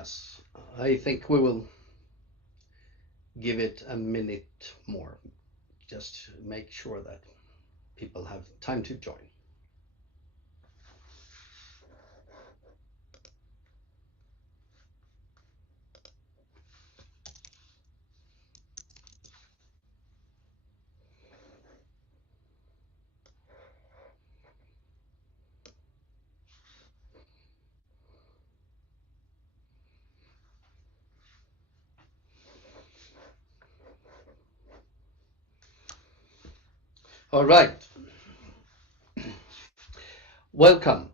Yes, I think we will give it a minute more, just to make sure that people have time to join. All right. Welcome,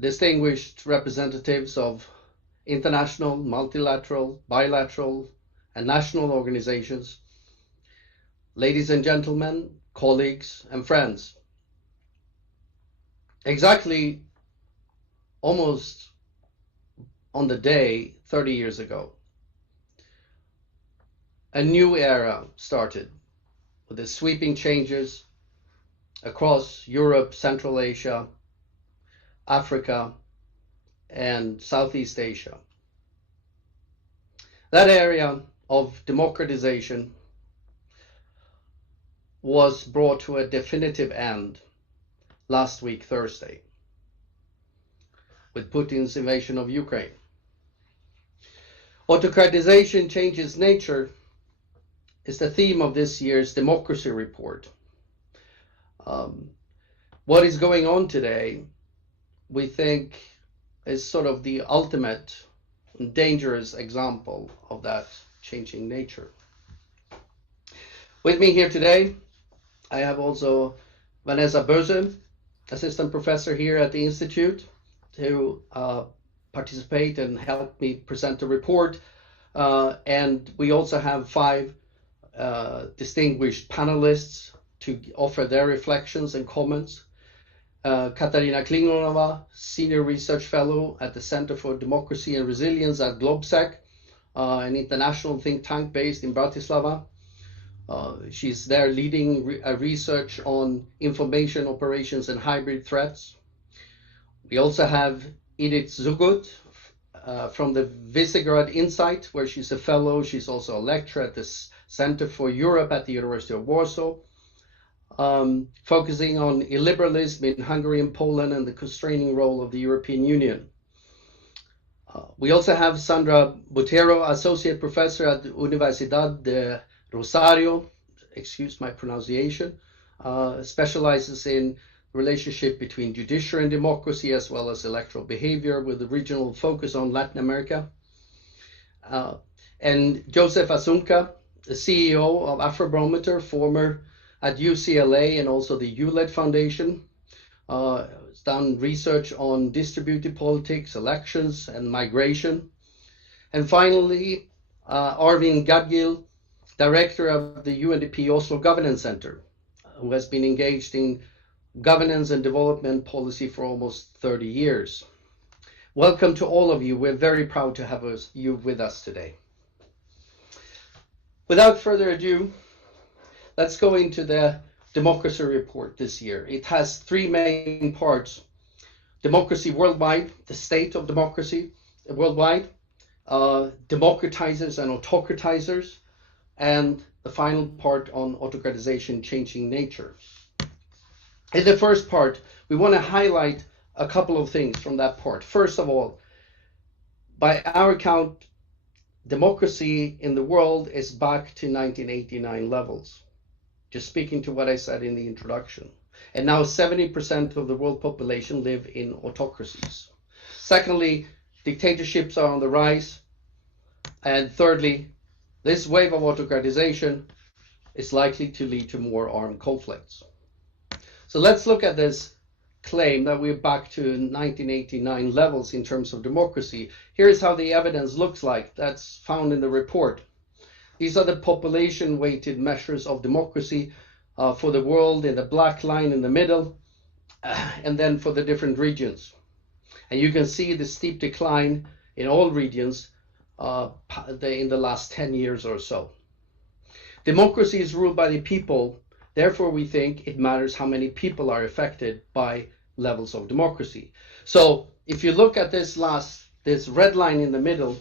distinguished representatives of international, multilateral, bilateral, and national organizations, ladies and gentlemen, colleagues, and friends. Exactly almost on the day 30 years ago, a new era started with the sweeping changes across Europe, Central Asia, Africa, and Southeast Asia. That area of democratization was brought to a definitive end last week, Thursday, with Putin's invasion of Ukraine. Autocratization changes nature is the theme of this year's democracy report. What is going on today, we think, is sort of the ultimate and dangerous example of that changing nature. With me here today, I have also Vanessa Boese, assistant professor here at the Institute, to participate and help me present the report. And we also have 5 distinguished panelists to offer their reflections and comments. Katarína Klingová, Senior Research Fellow at the Center for Democracy and Resilience at GLOBSEC, an international think tank based in Bratislava. She's there leading research on information operations and hybrid threats. We also have Edith Zgut from the Visegrad Insight, where she's a fellow. She's also a lecturer at the Center for Europe at the University of Warsaw, focusing on illiberalism in Hungary and Poland and the constraining role of the European Union. We also have Sandra Botero, Associate Professor at the Universidad de Rosario, excuse my pronunciation, specializes in relationship between judiciary and democracy as well as electoral behavior with a regional focus on Latin America. And Joseph Asunka, the CEO of Afrobarometer, former at UCLA and also the ULED Foundation, has done research on distributed politics, elections, and migration. And finally, Arvinn Gadgil, director of the UNDP Oslo Governance Center, who has been engaged in governance and development policy for almost 30 years. Welcome to all of you. We're very proud to have you with us today. Without further ado, let's go into the democracy report this year. It has 3 main parts: democracy worldwide, the state of democracy worldwide, democratizers and autocratizers, and the final part on autocratization changing nature. In the first part, we want to highlight a couple of things from that part. First of all, by our count, democracy in the world is back to 1989 levels, just speaking to what I said in the introduction. And now 70% of the world population live in autocracies. Secondly, dictatorships are on the rise. And thirdly, this wave of autocratization is likely to lead to more armed conflicts. So let's look at this claim that we're back to 1989 levels in terms of democracy. Here's how the evidence looks like that's found in the report. These are the population-weighted measures of democracy for the world in the black line in the middle, and then for the different regions. And you can see the steep decline in all regions in the last 10 years or so. Democracy is ruled by the people. Therefore, we think it matters how many people are affected by levels of democracy. So if you look at this last this red line in the middle,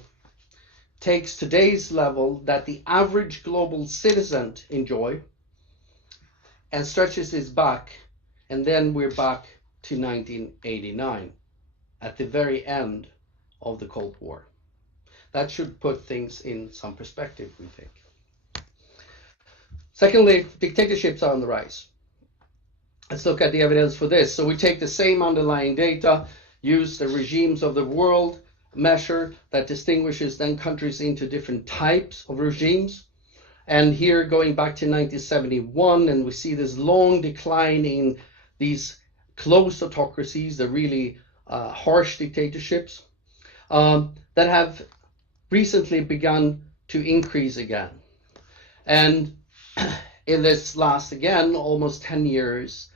takes today's level that the average global citizen enjoy and stretches this back, and then we're back to 1989 at the very end of the Cold War. That should put things in some perspective, we think. Secondly, dictatorships are on the rise. Let's look at the evidence for this. So we take the same underlying data, use the regimes of the world measure that distinguishes then countries into different types of regimes. And here going back to 1971, and we see this long decline in these close autocracies, the really harsh dictatorships, that have recently begun to increase again. And in this last, again, almost 10 years,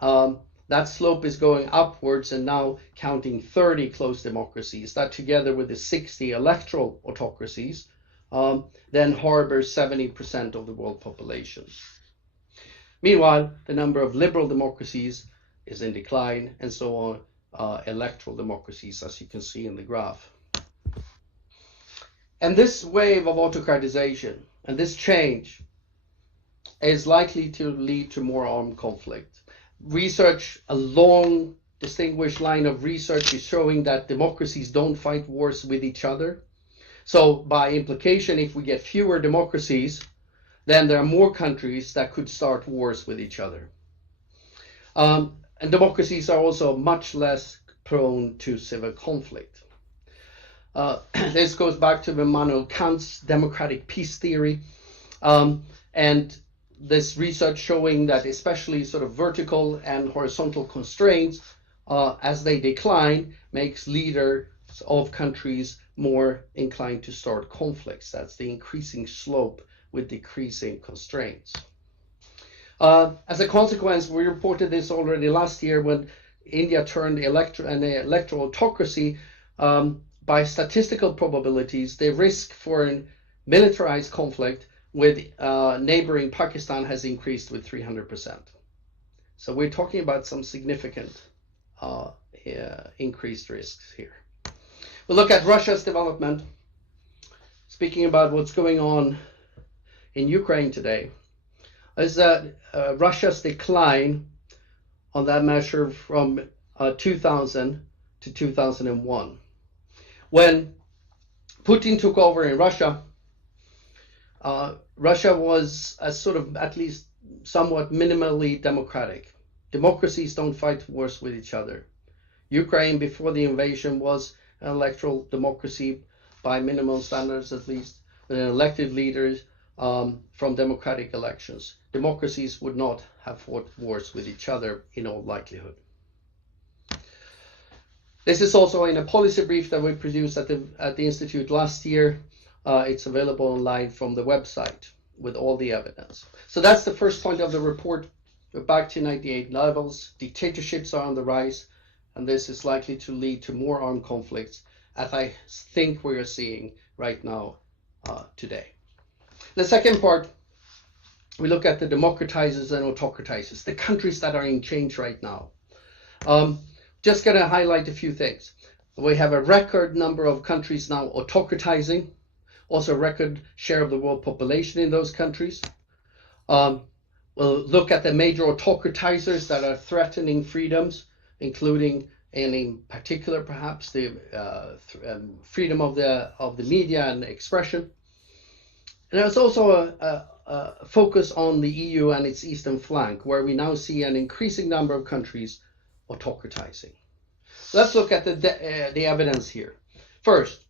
that slope is going upwards and now counting 30 close democracies that together with the 60 electoral autocracies then harbor 70% of the world population. Meanwhile, the number of liberal democracies is in decline, and so on electoral democracies, as you can see in the graph. And this wave of autocratization and this change is likely to lead to more armed conflict. Research, a long distinguished line of research, is showing that democracies don't fight wars with each other. So by implication, if we get fewer democracies, then there are more countries that could start wars with each other. And democracies are also much less prone to civil conflict. This goes back to Immanuel Kant's democratic peace theory, and this research showing that especially sort of vertical and horizontal constraints, as they decline, makes leaders of countries more inclined to start conflicts. That's the increasing slope with decreasing constraints. As a consequence, we reported this already last year when India turned an electoral autocracy. By statistical probabilities, the risk for a militarized conflict with neighboring Pakistan has increased with 300%. So we're talking about some significant increased risks here. We'll look at Russia's development. Speaking about what's going on in Ukraine today, is that Russia's decline on that measure from 2000 to 2001. When Putin took over in Russia, Russia was a sort of at least somewhat minimally democratic. Democracies don't fight wars with each other. Ukraine before the invasion was an electoral democracy by minimum standards at least, with elected leaders from democratic elections. Democracies would not have fought wars with each other in all likelihood. This is also in a policy brief that we produced at the Institute last year. It's available online from the website with all the evidence. So that's the first point of the report. We're back to 98 levels. Dictatorships are on the rise, and this is likely to lead to more armed conflicts, as I think we are seeing right now today. The second part, we look at the democratizers and autocratizers, the countries that are in change right now. Just going to highlight a few things. We have a record number of countries now autocratizing, also a record share of the world population in those countries. We'll look at the major autocratizers that are threatening freedoms, including, and in particular perhaps, the freedom of the media and expression. And there's also a focus on the EU and its eastern flank, where we now see an increasing number of countries autocratizing. Let's look at the evidence here. First,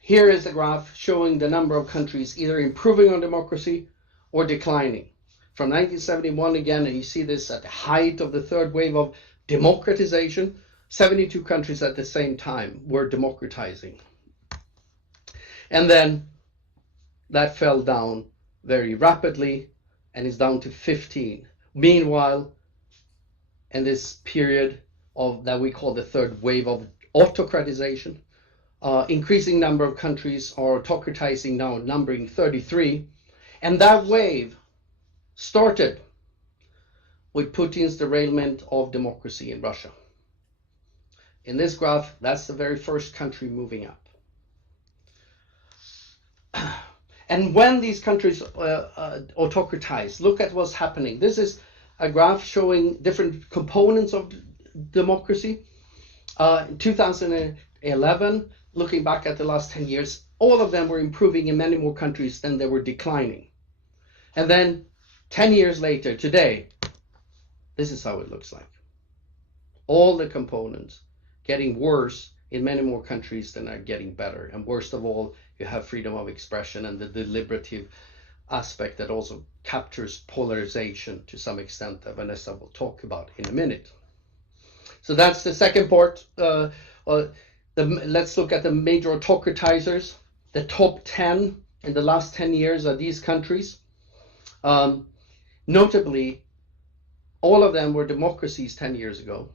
here is a graph showing the number of countries either improving on democracy or declining. From 1971 again, and you see this at the height of the third wave of democratization, 72 countries at the same time were democratizing. And then that fell down very rapidly and is down to 15. Meanwhile, in this period of that we call the third wave of autocratization, increasing number of countries are autocratizing now, numbering 33. And that wave started with Putin's derailment of democracy in Russia. In this graph, that's the very first country moving up. And when these countries autocratize, look at what's happening. This is a graph showing different components of democracy. In 2011, looking back at the last 10 years, all of them were improving in many more countries than they were declining. And then 10 years later, today, this is how it looks like. All the components getting worse in many more countries than are getting better. And worst of all, you have freedom of expression and the deliberative aspect that also captures polarization to some extent that Vanessa will talk about in a minute. So that's the second part. Let's look at the major autocratizers. The top 10 in the last 10 years are these countries. Notably, all of them were democracies 10 years ago.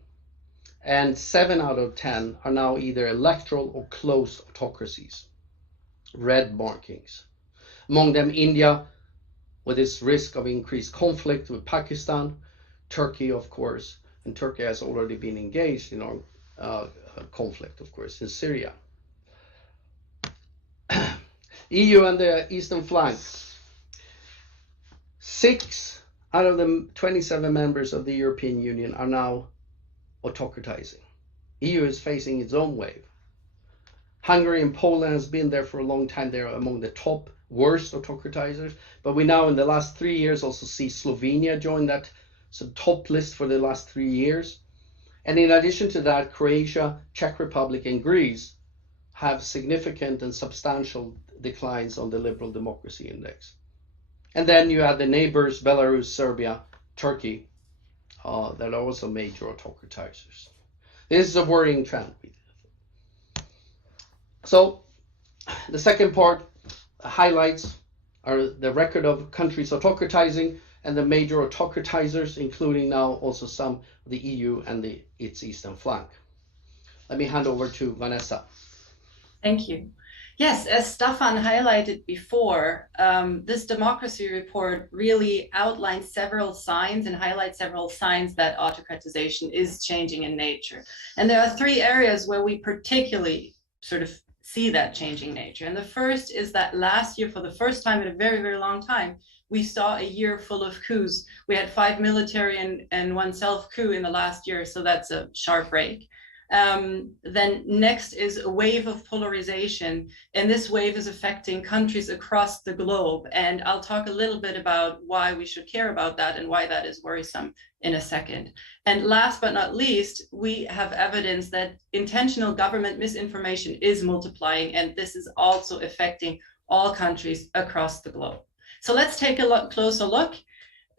And 7 out of 10 are now either electoral or closed autocracies. Red markings. Among them, India, with its risk of increased conflict with Pakistan, Turkey, of course, and Turkey has already been engaged in our conflict, of course, in Syria. EU and the eastern flank. 6 out of the 27 members of the European Union are now autocratizing. EU is facing its own wave. Hungary and Poland has been there for a long time. They're among the top worst autocratizers. But we now, in the last 3 years, also see Slovenia join that top list for the last 3 years. And in addition to that, Croatia, Czech Republic, and Greece have significant and substantial declines on the liberal democracy index. And then you have the neighbors, Belarus, Serbia, Turkey, that are also major autocratizers. This is a worrying trend. So the second part highlights are the record of countries autocratizing and the major autocratizers, including now also some of the EU and its eastern flank. Let me hand over to Vanessa. Thank you. Yes, as Staffan highlighted before, this democracy report really outlines several signs and highlights several signs that autocratization is changing in nature. And there are 3 areas where we particularly sort of see that changing nature. And the first is that last year, for the first time in a very, very long time, we saw a year full of coups. We had 5 military and 1 self-coup in the last year, so that's a sharp break. Then next is a wave of polarization, and this wave is affecting countries across the globe. And I'll talk a little bit about why we should care about that and why that is worrisome in a second. And last but not least, we have evidence that intentional government misinformation is multiplying, and this is also affecting all countries across the globe. So let's take a closer look.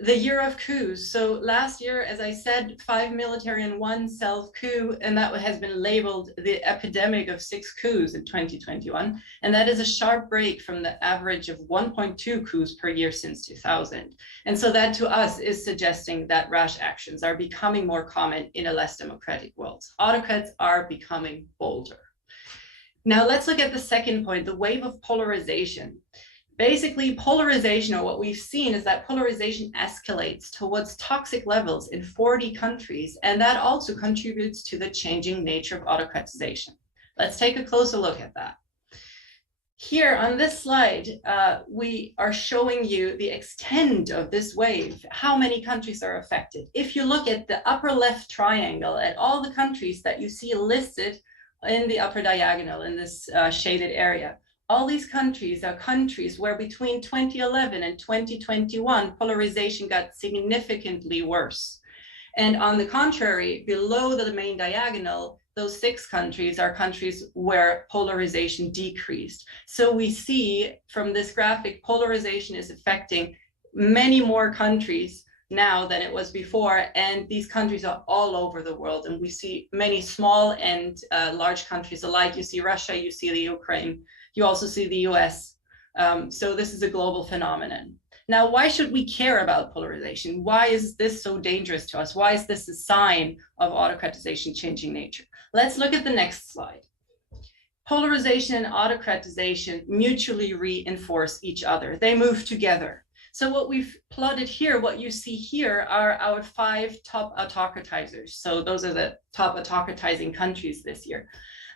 The year of coups. So last year, as I said, 5 military and 1 self-coup, and that has been labeled the epidemic of 6 coups in 2021. And that is a sharp break from the average of 1.2 coups per year since 2000. And so that to us is suggesting that rash actions are becoming more common in a less democratic world. Autocrats are becoming bolder. Now let's look at the second point, the wave of polarization. Basically, polarization, or what we've seen, is that polarization escalates towards toxic levels in 40 countries, and that also contributes to the changing nature of autocratization. Let's take a closer look at that. Here on this slide, we are showing you the extent of this wave, how many countries are affected. If you look at the upper left triangle, at all the countries that you see listed in the upper diagonal in this shaded area, all these countries are countries where between 2011 and 2021, polarization got significantly worse. And on the contrary, below the main diagonal, those 6 countries are countries where polarization decreased. So we see from this graphic, polarization is affecting many more countries now than it was before. And these countries are all over the world. And we see many small and large countries alike. You see Russia, you see the Ukraine. You also see the US. So this is a global phenomenon. Now, why should we care about polarization? Why is this so dangerous to us? Why is this a sign of autocratization changing nature? Let's look at the next slide. Polarization and autocratization mutually reinforce each other. They move together. So what we've plotted here, what you see here are our 5 top autocratizers. So those are the top autocratizing countries this year.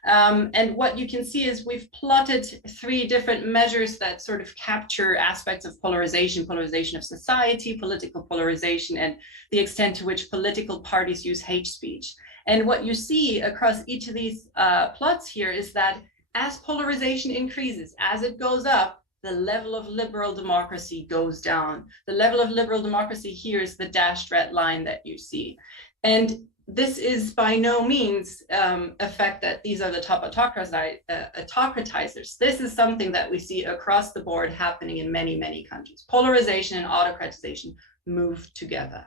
And what you can see is we've plotted 3 different measures that sort of capture aspects of polarization of society, political polarization, and the extent to which political parties use hate speech. And what you see across each of these plots here is that as polarization increases, as it goes up, the level of liberal democracy goes down. The level of liberal democracy here is the dashed red line that you see. And this is by no means a fact that these are the top autocratizers. This is something that we see across the board happening in many, many countries. Polarization and autocratization move together.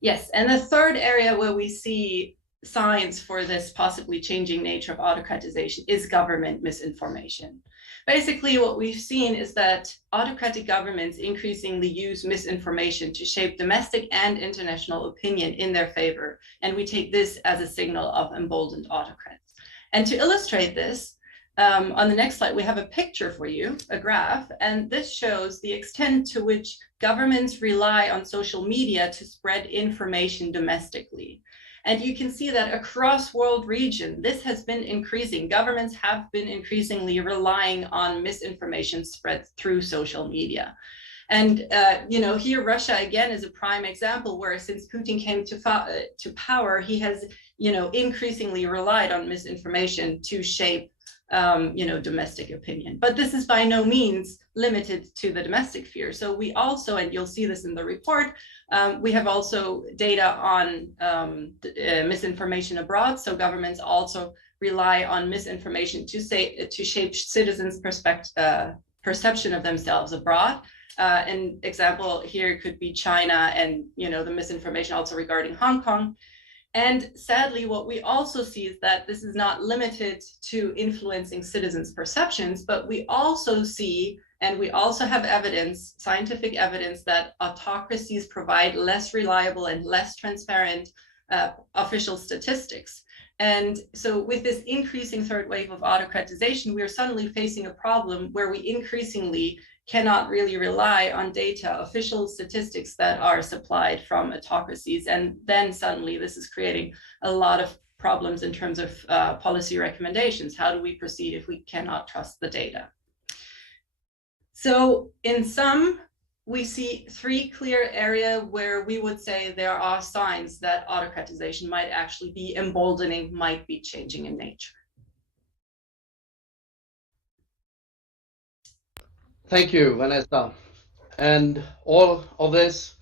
Yes, and the third area where we see signs for this possibly changing nature of autocratization is government misinformation. Basically, what we've seen is that autocratic governments increasingly use misinformation to shape domestic and international opinion in their favor, and we take this as a signal of emboldened autocrats. And to illustrate this, on the next slide, we have a picture for you, a graph, and this shows the extent to which governments rely on social media to spread information domestically. And you can see that across world region, this has been increasing. Governments have been increasingly relying on misinformation spread through social media. And here Russia again is a prime example where since Putin came to power, he has increasingly relied on misinformation to shape domestic opinion. But this is by no means limited to the domestic sphere. So we also, and you'll see this in the report, we have also data on misinformation abroad. So governments also rely on misinformation to shape citizens' perception of themselves abroad. An example here could be China and the misinformation also regarding Hong Kong. And sadly, what we also see is that this is not limited to influencing citizens' perceptions, but we also see, and we also have evidence, scientific evidence, that autocracies provide less reliable and less transparent official statistics. And so with this increasing third wave of autocratization, we are suddenly facing a problem where we increasingly cannot really rely on data, official statistics that are supplied from autocracies. And then suddenly this is creating a lot of problems in terms of policy recommendations. How do we proceed if we cannot trust the data? So in sum, we see 3 clear areas where we would say there are signs that autocratization might actually be emboldening, might be changing in nature. Thank you, Vanessa. And all of this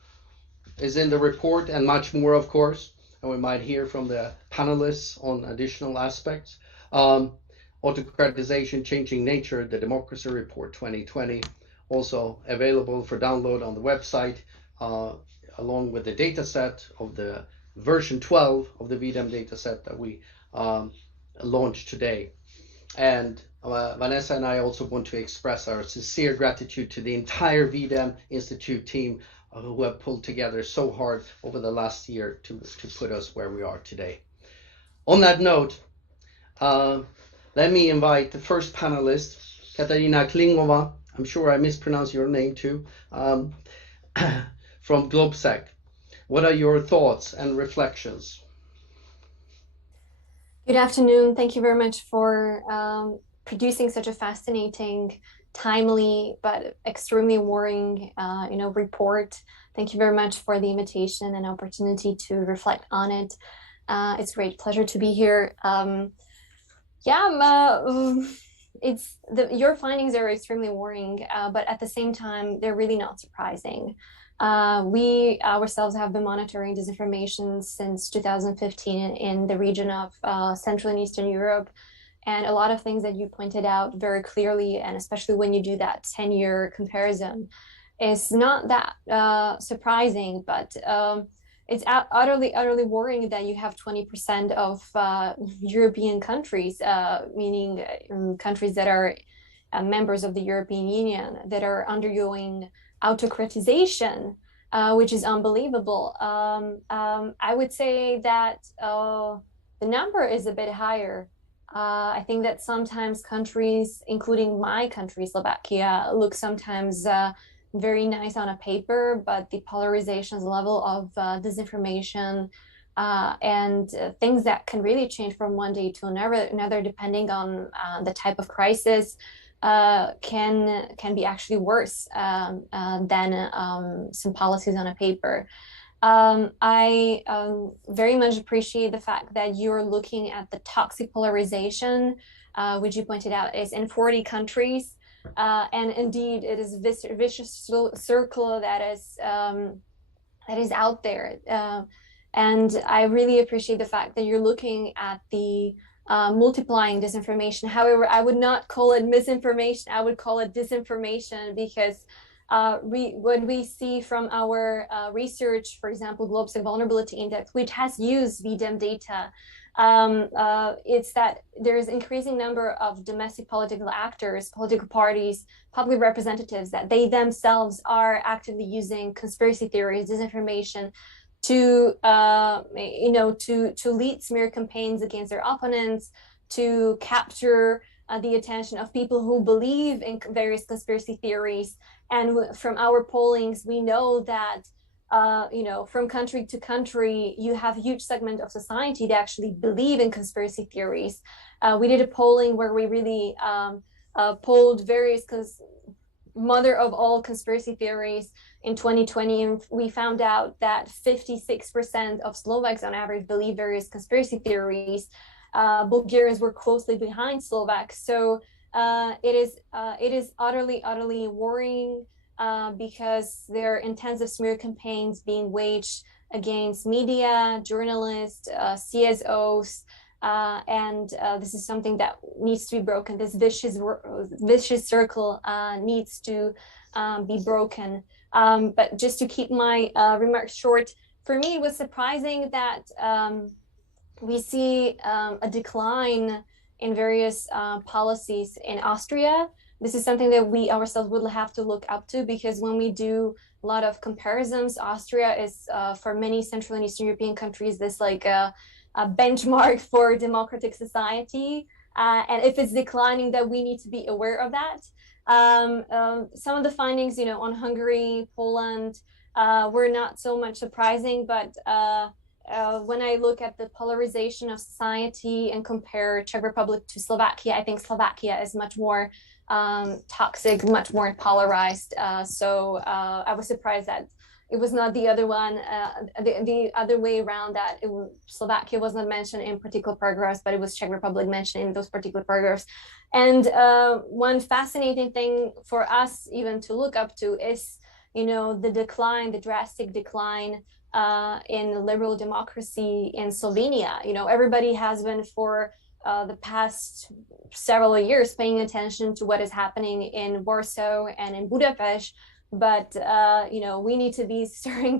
is in the report and much more, of course, and we might hear from the panelists on additional aspects. Autocratization, Changing Nature, the Democracy Report 2020, also available for download on the website, along with the data set of the version 12 of the V-Dem dataset that we launched today. And Vanessa and I also want to express our sincere gratitude to the entire V-Dem Institute team who have pulled together so hard over the last year to put us where we are today. On that note, let me invite the first panelist, Katarína Klingová. I'm sure I mispronounced your name too, from GLOBSEC. What are your thoughts and reflections? Good afternoon. Thank you very much for producing such a fascinating, timely, but extremely worrying, report. Thank you very much for the invitation and opportunity to reflect on it. It's a great pleasure to be here. Your findings are extremely worrying, but at the same time, they're really not surprising. We ourselves have been monitoring disinformation since 2015 in the region of Central and Eastern Europe. And a lot of things that you pointed out very clearly, and especially when you do that 10-year comparison, is not that surprising, but it's utterly worrying that you have 20% of European countries, meaning countries that are members of the European Union, that are undergoing autocratization, which is unbelievable. I would say that the number is a bit higher. I think that sometimes countries, including my country, Slovakia, look sometimes very nice on a paper, but the polarizations level of disinformation and things that can really change from one day to another depending on the type of crisis can be actually worse than some policies on a paper. I very much appreciate the fact that you're looking at the toxic polarization, which you pointed out is in 40 countries. And indeed, it is a vicious circle that is out there. And I really appreciate the fact that you're looking at the multiplying disinformation. However, I would not call it misinformation. I would call it disinformation, because what we see from our research, for example, GLOBSEC Vulnerability Index, which has used V-Dem data, it's that there is increasing number of domestic political actors, political parties, public representatives, that they themselves are actively using conspiracy theories, disinformation, to lead smear campaigns against their opponents, to capture the attention of people who believe in various conspiracy theories. And from our pollings, we know that from country to country, you have a huge segment of society that actually believe in conspiracy theories. We did a polling where we really polled various mother of all conspiracy theories in 2020, and we found out that 56% of Slovaks on average believe various conspiracy theories. Bulgarians were closely behind Slovaks. So it is utterly worrying, because there are intensive smear campaigns being waged against media, journalists, CSOs, and this is something that needs to be broken. This vicious circle needs to be broken. But just to keep my remarks short, for me, it was surprising that we see a decline in various policies in Austria. This is something that we ourselves will have to look up to, because when we do a lot of comparisons, Austria is for many Central and Eastern European countries this like a benchmark for democratic society, and if it's declining, that we need to be aware of that. Some of the findings, on Hungary, Poland, were not so much surprising, but when I look at the polarization of society and compare Czech Republic to Slovakia, I think Slovakia is much more toxic, much more polarized. So I was surprised that it was not the other one, the other way around, that Slovakia was not mentioned in particular paragraphs, but it was Czech Republic mentioned in those particular paragraphs. And one fascinating thing for us even to look up to is, the drastic decline in liberal democracy in Slovenia. Everybody has been for the past several years paying attention to what is happening in Warsaw and in Budapest, but we need to be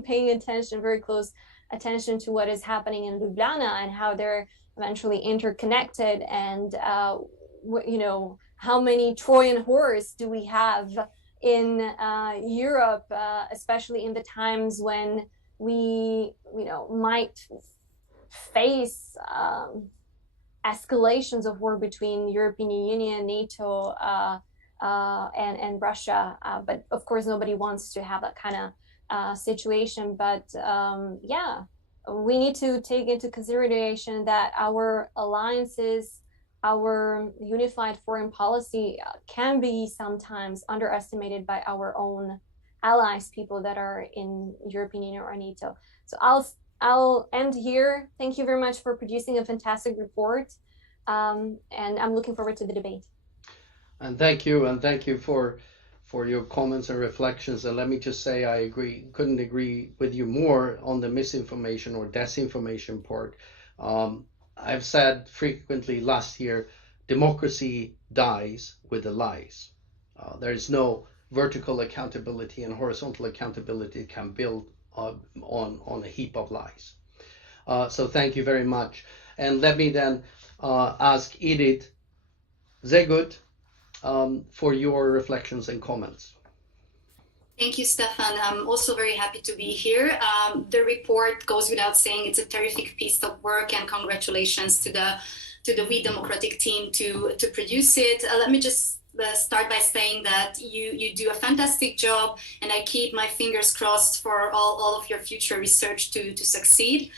paying attention, very close attention, to what is happening in Ljubljana and how they're eventually interconnected, and how many Trojan horse do we have in Europe, especially in the times when we might face escalations of war between European Union, NATO, and Russia. But of course, nobody wants to have that kind of situation. But we need to take into consideration that our alliances, our unified foreign policy can be sometimes underestimated by our own allies, people that are in European Union or NATO. So I'll end here. Thank you very much for producing a fantastic report, and I'm looking forward to the debate. And thank you for your comments and reflections. And let me just say, I couldn't agree with you more on the misinformation or disinformation part. I've said frequently last year, democracy dies with the lies. There is no vertical accountability, and horizontal accountability can build on a heap of lies. So thank you very much. And let me then ask Edith Zgut for your reflections and comments. Thank you, Staffan. I'm also very happy to be here. The report goes without saying, it's a terrific piece of work, and congratulations to the V Democratic team to produce it. Let me just start by saying that you do a fantastic job, and I keep my fingers crossed for all of your future research to succeed.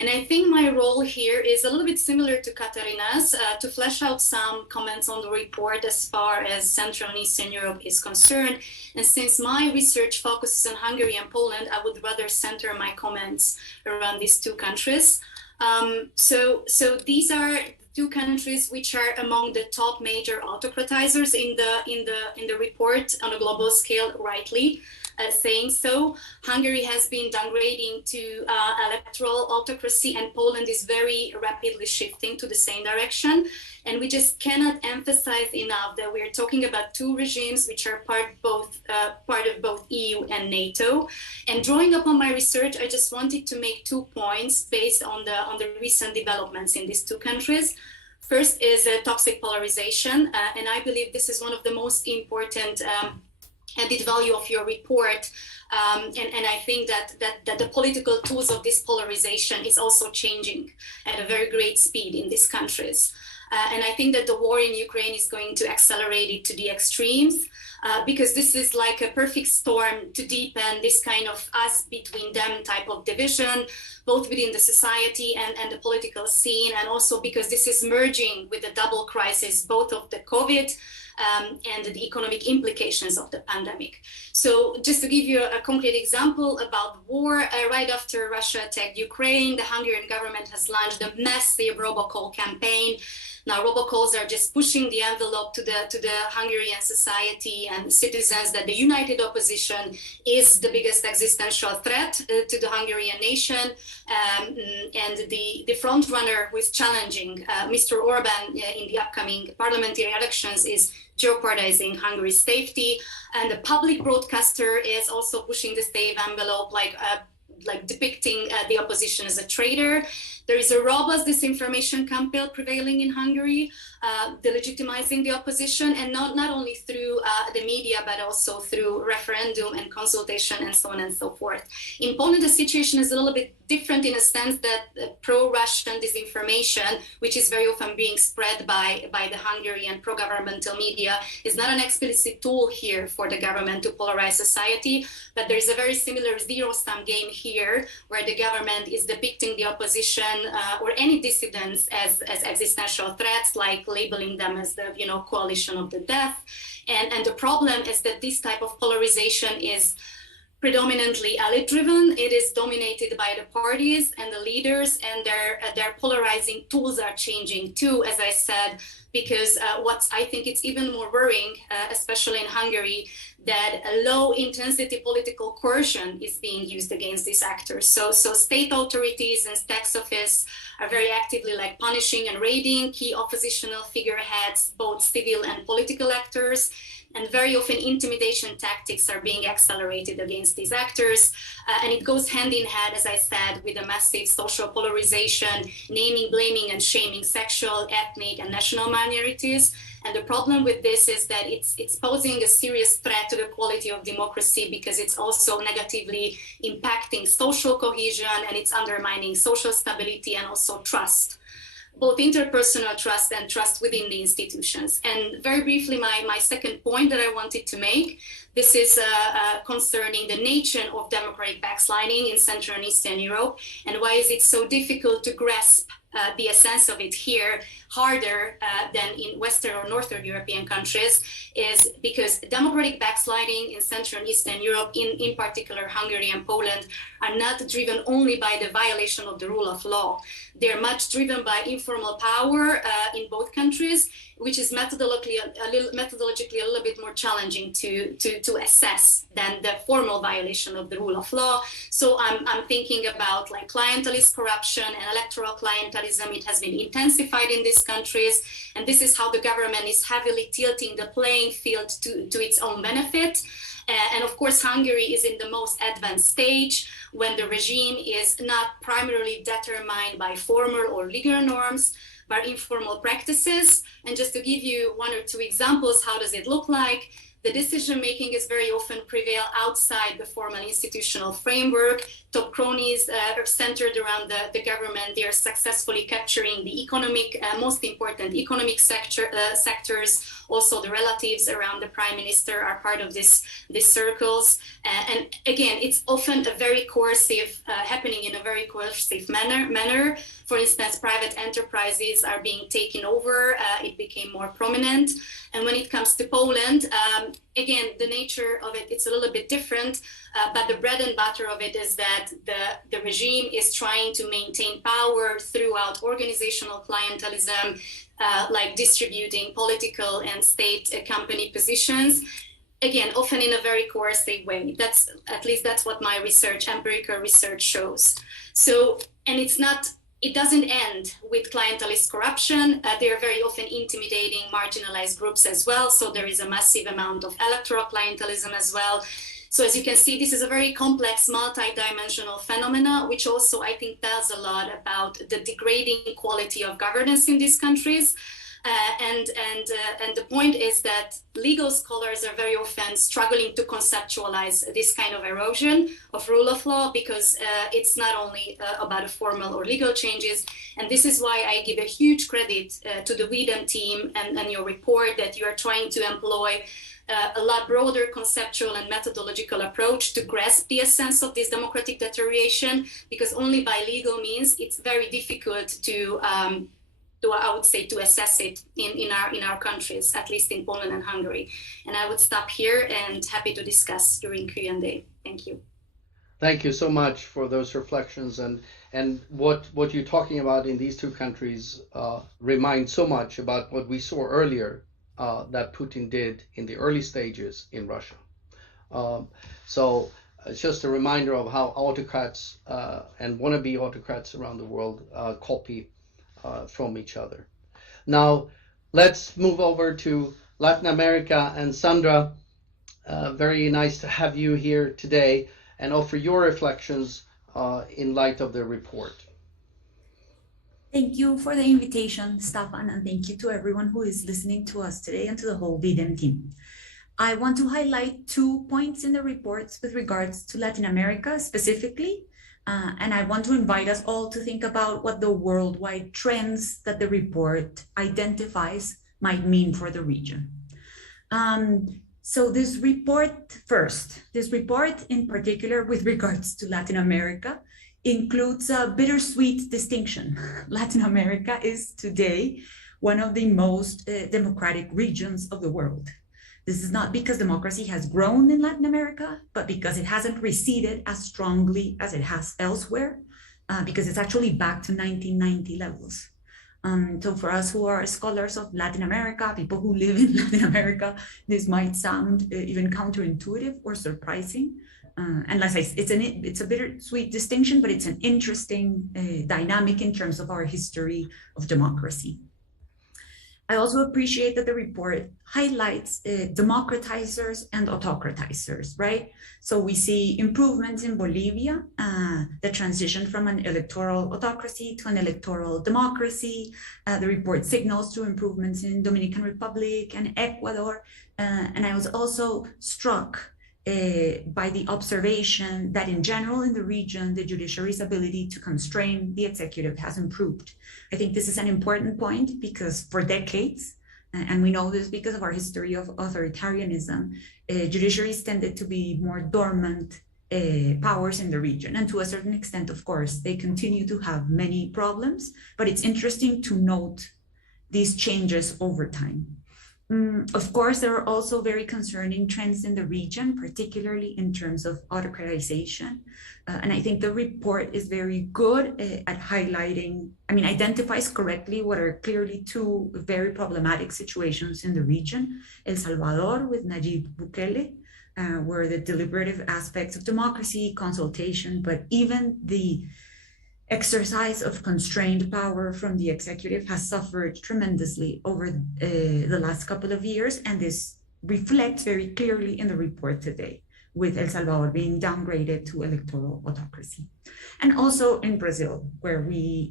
And I think my role here is a little bit similar to Katarína's, to flesh out some comments on the report as far as Central and Eastern Europe is concerned. And since my research focuses on Hungary and Poland, I would rather center my comments around these two countries. So these are two countries which are among the top major autocratizers in the report on a global scale, rightly saying so. Hungary has been downgrading to electoral autocracy, and Poland is very rapidly shifting to the same direction. And we just cannot emphasize enough that we are talking about two regimes which are part of both EU and NATO. And drawing upon my research, I just wanted to make 2 points based on the recent developments in these two countries. First is toxic polarization, and I believe this is one of the most important added value of your report, and I think that the political tools of this polarization is also changing at a very great speed in these countries. And I think that the war in Ukraine is going to accelerate it to the extremes, because this is like a perfect storm to deepen this kind of us between them type of division, both within the society and the political scene, and also because this is merging with the double crisis, both of the COVID and the economic implications of the pandemic. So just to give you a concrete example about war, right after Russia attacked Ukraine, the Hungarian government has launched a massive robocall campaign. Now, robocalls are just pushing the envelope to the Hungarian society and citizens that the united opposition is the biggest existential threat to the Hungarian nation. And the front runner who is challenging Mr. Orbán in the upcoming parliamentary elections is jeopardizing Hungary's safety. And the public broadcaster is also pushing the same envelope, like depicting the opposition as a traitor. There is a robust disinformation campaign prevailing in Hungary, delegitimizing the opposition, and not only through the media, but also through referendum and consultation and so on and so forth. In Poland, the situation is a little bit different in a sense that pro-Russian disinformation, which is very often being spread by the Hungarian pro-governmental media, is not an explicit tool here for the government to polarize society, but there is a very similar zero-sum game here, where the government is depicting the opposition or any dissidents as existential threats, like labeling them as the coalition of the deaf. And the problem is that this type of polarization is predominantly elite-driven. It is dominated by the parties and the leaders, and their polarizing tools are changing too, as I said, because I think it's even more worrying, especially in Hungary, that a low-intensity political coercion is being used against these actors. So state authorities and tax office are very actively punishing and raiding key oppositional figureheads, both civil and political actors. And very often intimidation tactics are being accelerated against these actors. And it goes hand in hand, as I said, with a massive social polarization, naming, blaming, and shaming sexual, ethnic, and national minorities. And the problem with this is that it's posing a serious threat to the quality of democracy, because it's also negatively impacting social cohesion, and it's undermining social stability and also trust, both interpersonal trust and trust within the institutions. And very briefly, my second point that I wanted to make, this is concerning the nature of democratic backsliding in Central and Eastern Europe, and why is it so difficult to grasp the essence of it here harder than in Western or Northern European countries, is because democratic backsliding in Central and Eastern Europe, in particular Hungary and Poland, are not driven only by the violation of the rule of law. They're much driven by informal power in both countries, which is methodologically a little bit more challenging to assess than the formal violation of the rule of law. So I'm thinking about clientelist corruption and electoral clientelism. It has been intensified in these countries, and this is how the government is heavily tilting the playing field to its own benefit. And of course, Hungary is in the most advanced stage, when the regime is not primarily determined by formal or legal norms, but informal practices. And just to give you one or two examples, how does it look like? the decision-making is very often prevail outside the formal institutional framework. Top cronies are centered around the government. They are successfully capturing the economic, most important economic sectors. Also, the relatives around the prime minister are part of these circles. And again, it's often a very coercive, happening in a very coercive manner. For instance, private enterprises are being taken over. It became more prominent. And when it comes to Poland, again, the nature of it, it's a little bit different, but the bread and butter of it is that the regime is trying to maintain power throughout organizational clientelism, like distributing political and state company positions. Again, often in a very coercive way. That's, at least that's what my research, empirical research shows. So, and it doesn't end with clientelist corruption. They are very often intimidating marginalized groups as well. So there is a massive amount of electoral clientelism as well. So as you can see, this is a very complex, multi-dimensional phenomena, which also I think tells a lot about the degrading quality of governance in these countries. And the point is that legal scholars are very often struggling to conceptualize this kind of erosion of rule of law, because it's not only about formal or legal changes. And this is why I give a huge credit to the V-Dem team and your report, that you are trying to employ a lot broader conceptual and methodological approach to grasp the essence of this democratic deterioration, because only by legal means it's very difficult to I would say, to assess it in our countries, at least in Poland and Hungary. And I would stop here and happy to discuss during Q&A. Thank you. Thank you so much for those reflections, and what you're talking about in these two countries reminds so much about what we saw earlier that Putin did in the early stages in Russia. So it's just a reminder of how autocrats and wannabe autocrats around the world copy from each other. Now, let's move over to Latin America. And Sandra, very nice to have you here today and offer your reflections in light of the report. Thank you for the invitation, Staffan, and thank you to everyone who is listening to us today and to the whole V-Dem team. I want to highlight 2 points in the reports with regards to Latin America specifically. And I want to invite us all to think about what the worldwide trends that the report identifies might mean for the region. So this report in particular with regards to Latin America includes a bittersweet distinction. Latin America is today one of the most democratic regions of the world. This is not because democracy has grown in Latin America, but because it hasn't receded as strongly as it has elsewhere, because it's actually back to 1990 levels. So for us who are scholars of Latin America, people who live in Latin America, this might sound even counterintuitive or surprising. And like I said, it's a bittersweet distinction, but it's an interesting dynamic in terms of our history of democracy. I also appreciate that the report highlights democratizers and autocratizers, right? So we see improvements in Bolivia, the transition from an electoral autocracy to an electoral democracy. The report signals to improvements in Dominican Republic and Ecuador. And I was also struck by the observation that in general in the region, the judiciary's ability to constrain the executive has improved. I think this is an important point because for decades, and we know this because of our history of authoritarianism, judiciaries tended to be more dormant powers in the region. And to a certain extent, of course, they continue to have many problems, but it's interesting to note these changes over time. Of course, there are also very concerning trends in the region, particularly in terms of autocratization. And I think the report is very good at highlighting, identifies correctly what are clearly 2 very problematic situations in the region. El Salvador with Nayib Bukele, where the deliberative aspects of democracy, consultation, but even the exercise of constrained power from the executive has suffered tremendously over the last couple of years, and this reflects very clearly in the report today, with El Salvador being downgraded to electoral autocracy. And also in Brazil, where we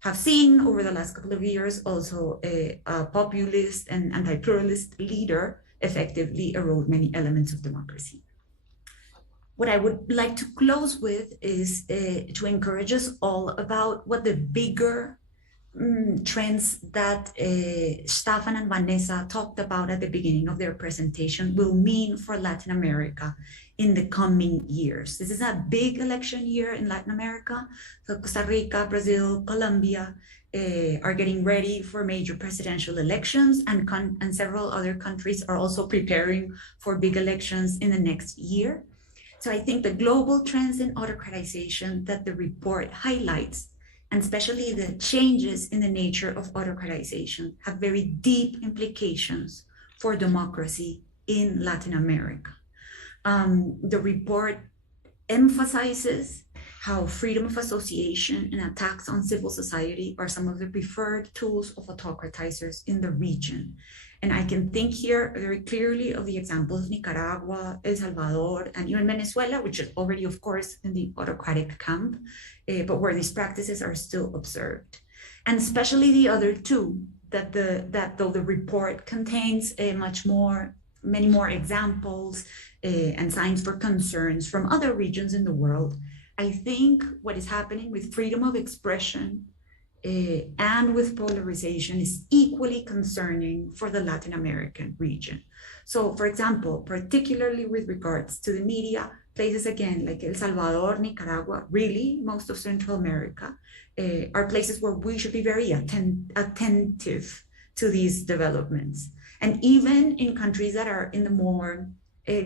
have seen over the last couple of years also a populist and anti-pluralist leader effectively erode many elements of democracy. What I would like to close with is to encourage us all about what the bigger trends that Staffan and Vanessa talked about at the beginning of their presentation will mean for Latin America in the coming years. This is a big election year in Latin America. So Costa Rica, Brazil, Colombia are getting ready for major presidential elections, and several other countries are also preparing for big elections in the next year. So I think the global trends in autocratization that the report highlights, and especially the changes in the nature of autocratization, have very deep implications for democracy in Latin America. The report emphasizes how freedom of association and attacks on civil society are some of the preferred tools of autocratizers in the region. And I can think here very clearly of the examples of Nicaragua, El Salvador, and even Venezuela, which is already, of course, in the autocratic camp, but where these practices are still observed. And especially the other two, that though the report contains many more examples and signs for concerns from other regions in the world, I think what is happening with freedom of expression and with polarization is equally concerning for the Latin American region. So, for example, particularly with regards to the media, places again like El Salvador, Nicaragua, really most of Central America, are places where we should be very attentive to these developments. And even in countries that are in the more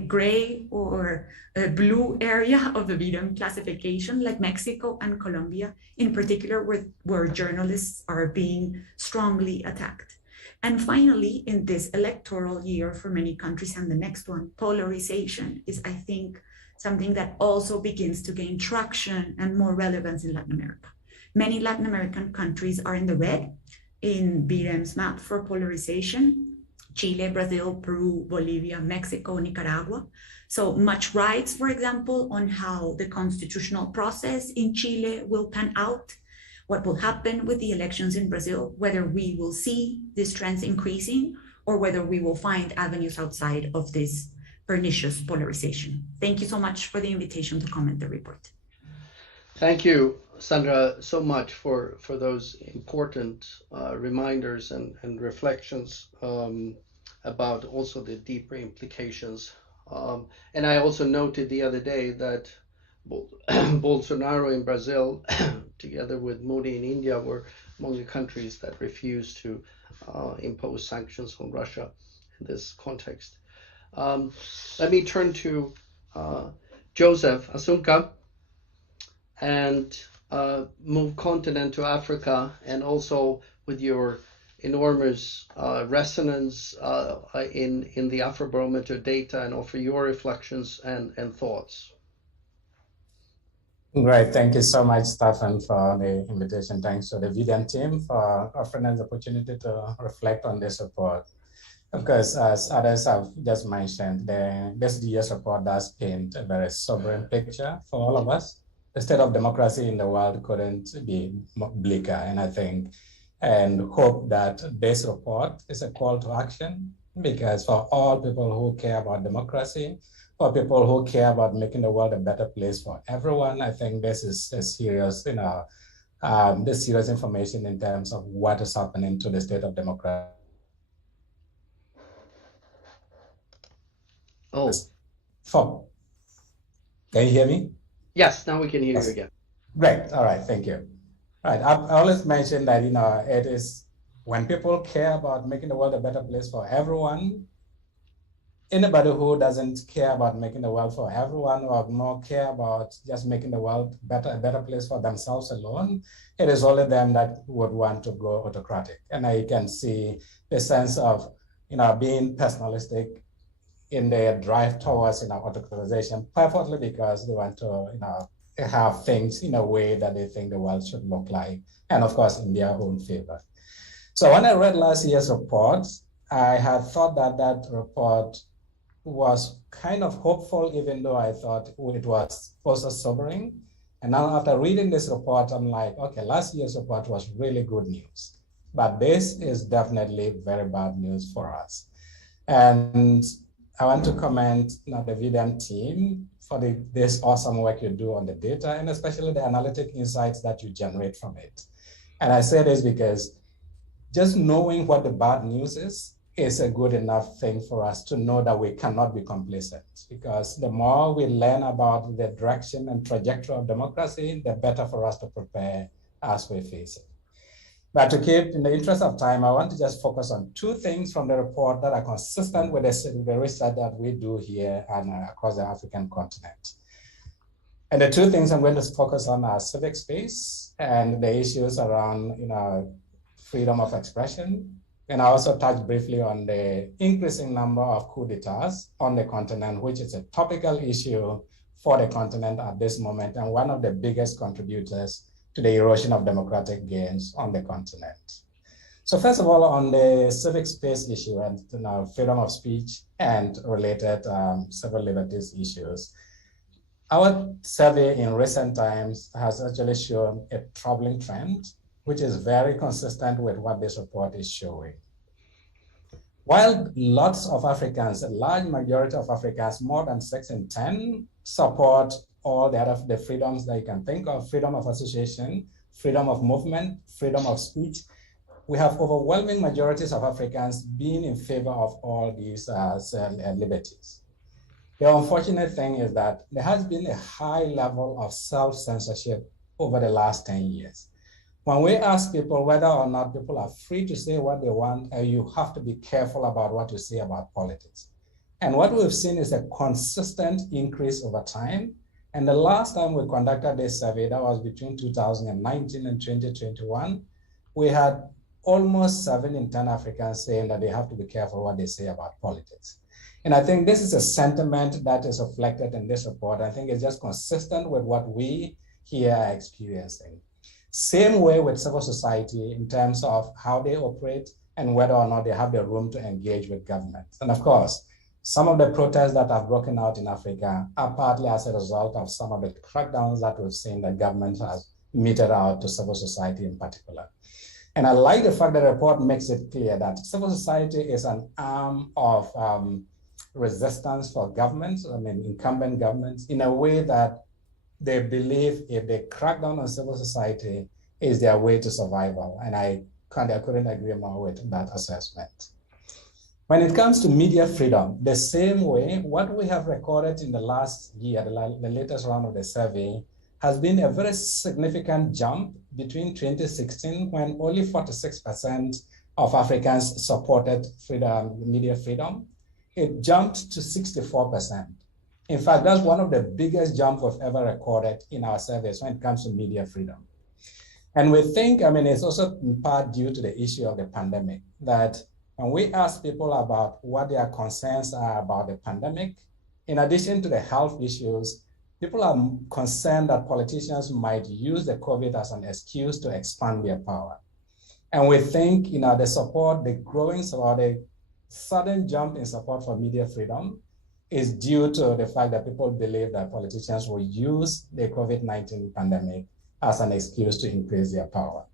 gray or blue area of the V-Dem classification, like Mexico and Colombia, in particular, where journalists are being strongly attacked. And finally, in this electoral year for many countries, and the next one, polarization is, I think, something that also begins to gain traction and more relevance in Latin America. Many Latin American countries are in the red in V-Dem's map for polarization: Chile, Brazil, Peru, Bolivia, Mexico, Nicaragua. So much rights, for example, on how the constitutional process in Chile will pan out, what will happen with the elections in Brazil, whether we will see these trends increasing or whether we will find avenues outside of this pernicious polarization. Thank you so much for the invitation to comment the report. Thank you, Sandra, so much for those important reminders and reflections about also the deeper implications. And I also noted the other day that Bolsonaro in Brazil, together with Modi in India, were among the countries that refused to impose sanctions on Russia in this context. Let me turn to Joseph Asunka and move continent to Africa, and also with your enormous resonance in the Afrobarometer data, and offer your reflections and thoughts. Great, thank you so much, Staffan, for the invitation. Thanks to the V-Dem team for offering us the opportunity to reflect on this report. Of course, as others have just mentioned, this year's report does paint a very sobering picture for all of us. The state of democracy in the world couldn't be bleaker, and I think and hope that this report is a call to action, because for all people who care about democracy, for people who care about making the world a better place for everyone, I think this is a serious, this serious information in terms of what is happening to the state of democracy. Oh. Can you hear me? Yes, now we can hear you again. Great, all right, thank you. Right, I always mention that, it is when people care about making the world a better place for everyone, anybody who doesn't care about making the world for everyone, or more care about just making the world a better place for themselves alone, it is only them that would want to go autocratic. And I can see the sense of, being personalistic in their drive towards, autocratization, perfectly because they want to, have things in a way that they think the world should look like, and of course in their own favor. So when I read last year's report, I had thought that report was kind of hopeful, even though I thought it was also sobering. And now after reading this report, I'm like, okay, last year's report was really good news, but this is definitely very bad news for us. And I want to commend the V-Dem team for this awesome work you do on the data, and especially the analytic insights that you generate from it. And I say this because just knowing what the bad news is a good enough thing for us to know that we cannot be complacent, because the more we learn about the direction and trajectory of democracy, the better for us to prepare as we face it. But to keep, in the interest of time, I want to just focus on two things from the report that are consistent with the research that we do here and across the African continent. And the two things I'm going to focus on are civic space and the issues around freedom of expression. And I also touch briefly on the increasing number of coups d'etats on the continent, which is a topical issue for the continent at this moment, and one of the biggest contributors to the erosion of democratic gains on the continent. So first of all, on the civic space issue and freedom of speech and related civil liberties issues, our survey in recent times has actually shown a troubling trend, which is very consistent with what this report is showing. While lots of Africans, a large majority of Africans, more than 6 in 10, support all the freedoms that you can think of: freedom of association, freedom of movement, freedom of speech, we have overwhelming majorities of Africans being in favor of all these liberties. The unfortunate thing is that there has been a high level of self-censorship over the last 10 years. When we ask people whether or not people are free to say what they want, you have to be careful about what you say about politics. And what we've seen is a consistent increase over time. And the last time we conducted this survey, that was between 2019 and 2021, we had almost 7 in 10 Africans saying that they have to be careful what they say about politics. And I think this is a sentiment that is reflected in this report. I think it's just consistent with what we here are experiencing. Same way with civil society in terms of how they operate and whether or not they have the room to engage with government. And of course, some of the protests that have broken out in Africa are partly as a result of some of the crackdowns that we've seen that government has meted out to civil society in particular. And I like the fact that the report makes it clear that civil society is an arm of resistance for governments, incumbent governments, in a way that they believe if they crack down on civil society is their way to survival. And I couldn't agree more with that assessment. When it comes to media freedom, the same way, what we have recorded in the last year, the latest round of the survey, has been a very significant jump between 2016, when only 46% of Africans supported media freedom. It jumped to 64%. In fact, that's one of the biggest jumps we've ever recorded in our surveys when it comes to media freedom. And we think, it's also in part due to the issue of the pandemic, that when we ask people about what their concerns are about the pandemic, in addition to the health issues, people are concerned that politicians might use the COVID as an excuse to expand their power. And we think, the support, the growing support, the sudden jump in support for media freedom is due to the fact that people believe that politicians will use the COVID-19 pandemic as an excuse to increase their power.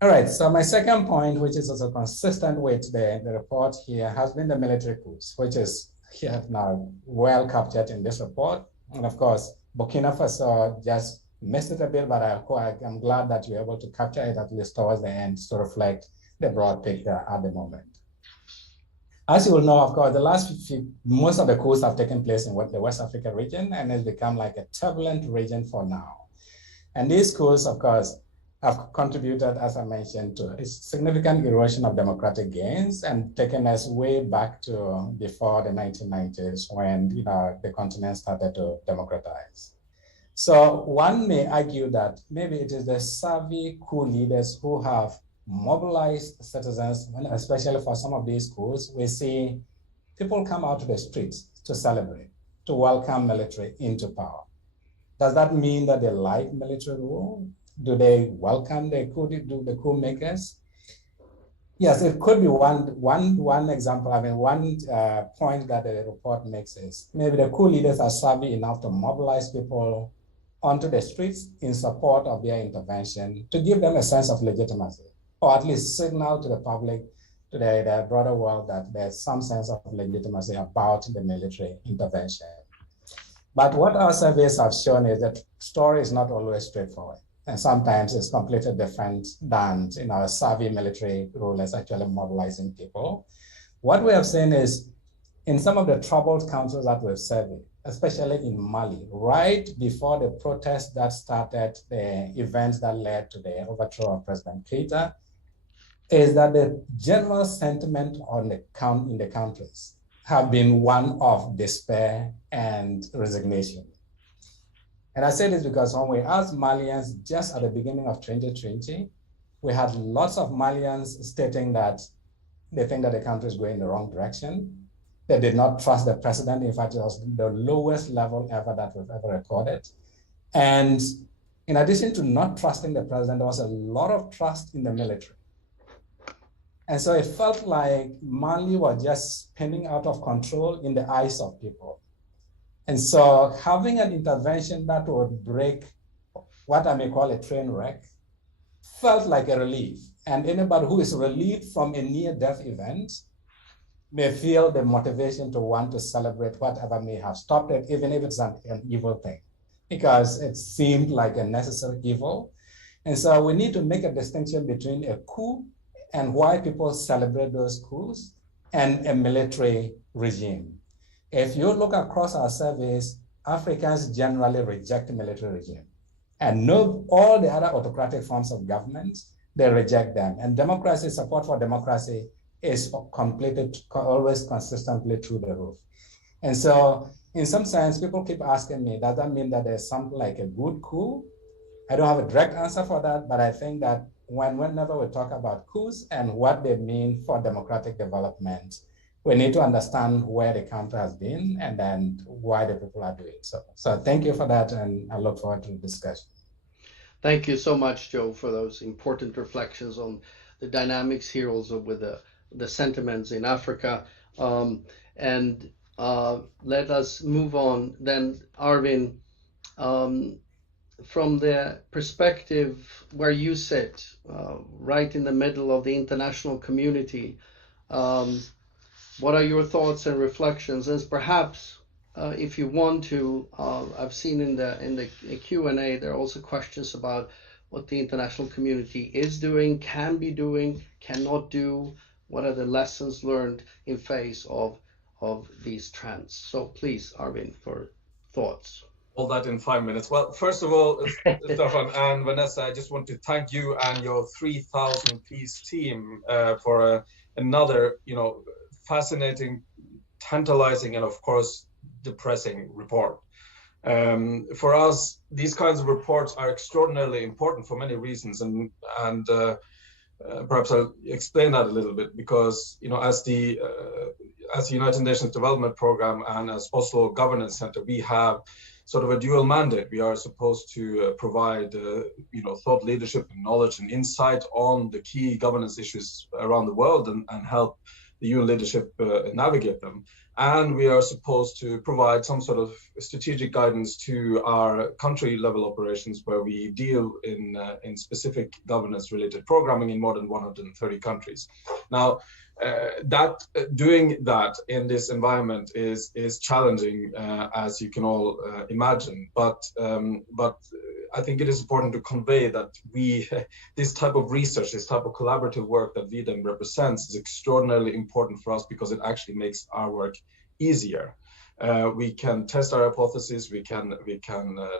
All right, so my second point, which is also consistent with the report here, has been the military coups, which is here now well captured in this report. And of course, Burkina Faso just missed it a bit, but I'm glad that you're able to capture it at least towards the end to reflect the broad picture at the moment. As you will know, of course, most of the coups have taken place in the West Africa region, and it's become like a turbulent region for now. And these coups, of course, have contributed, as I mentioned, to a significant erosion of democratic gains and taken us way back to before the 1990s when the continent started to democratize. So one may argue that maybe it is the savvy coup leaders who have mobilized citizens, and especially for some of these coups, we see people come out to the streets to celebrate, to welcome military into power. Does that mean that they like military rule? Do they welcome the coup makers? Yes, it could be one example. One point that the report makes is maybe the coup leaders are savvy enough to mobilize people onto the streets in support of their intervention to give them a sense of legitimacy, or at least signal to the public today, the broader world, that there's some sense of legitimacy about the military intervention. But what our surveys have shown is that story is not always straightforward. And sometimes it's completely different than savvy military rulers actually mobilizing people. What we have seen is in some of the troubled countries that we've surveyed, especially in Mali, right before the protests that started, the events that led to the overthrow of President Keita, is that the general sentiment in the countries have been one of despair and resignation. And I say this because when we asked Malians just at the beginning of 2020, we had lots of Malians stating that they think that the country is going in the wrong direction. They did not trust the president. In fact, it was the lowest level ever that we've ever recorded. And in addition to not trusting the president, there was a lot of trust in the military. And so it felt like Mali was just spinning out of control in the eyes of people. And so having an intervention that would break what I may call a train wreck felt like a relief. And anybody who is relieved from a near-death event may feel the motivation to want to celebrate whatever may have stopped it, even if it's an evil thing, because it seemed like a necessary evil. And so we need to make a distinction between a coup and why people celebrate those coups and a military regime. If you look across our surveys, Africans generally reject military regime. And all the other autocratic forms of government, they reject them. And democracy, support for democracy is always consistently through the roof. And so in some sense, people keep asking me, does that mean that there's something like a good coup? I don't have a direct answer for that, but I think that whenever we talk about coups and what they mean for democratic development, we need to understand where the country has been and then why the people are doing so. So thank you for that, and I look forward to the discussion. Thank you so much, Joe, for those important reflections on the dynamics here, also with the sentiments in Africa. Let us move on then, Arvinn, from the perspective where you sit, right in the middle of the international community, what are your thoughts and reflections? And perhaps, if you want to, I've seen in the Q&A, there are also questions about what the international community is doing, can be doing, cannot do. What are the lessons learned in face of these trends? So please, Arvinn, for thoughts. All that in 5 minutes. Well, first of all, Staffan and Vanessa, I just want to thank you and your 3,000-piece team for another, fascinating, tantalizing, and of course, depressing report. For us, these kinds of reports are extraordinarily important for many reasons, and perhaps I'll explain that a little bit, because as the United Nations Development Programme and as Oslo Governance Center, we have sort of a dual mandate. We are supposed to provide thought leadership and knowledge and insight on the key governance issues around the world and help the UN leadership navigate them. And we are supposed to provide some sort of strategic guidance to our country level operations, where we deal in specific governance related programming in more than 130 countries. Now, doing that in this environment is challenging, as you can all imagine. But I think it is important to convey that this type of research, this type of collaborative work that V-Dem represents, is extraordinarily important for us, because it actually makes our work easier. We can test our hypotheses. We can